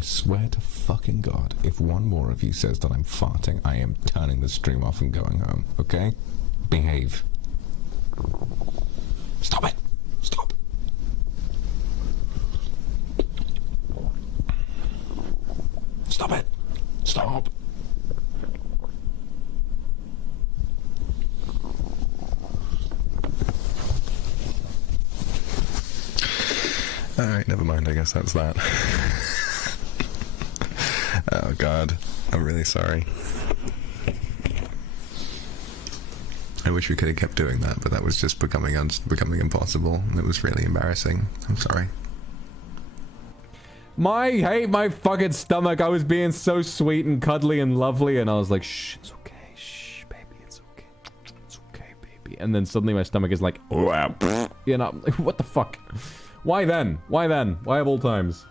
I swear to fucking God, if one more of you says that I'm farting, I am turning the stream off and going home, okay? Behave. Stop it! Stop! Stop it! Stop! Alright, never mind, I guess that's that. Oh God, I'm really sorry. I wish we could have kept doing that, but that was just becoming impossible, and it was really embarrassing. I'm sorry. I hate my fucking stomach. I was being so sweet and cuddly and lovely, and I was like, shh, it's okay. Shh, baby, it's okay. It's okay, baby. And then suddenly my stomach is like, you know, what the fuck? Why then? Why then? Why of all times?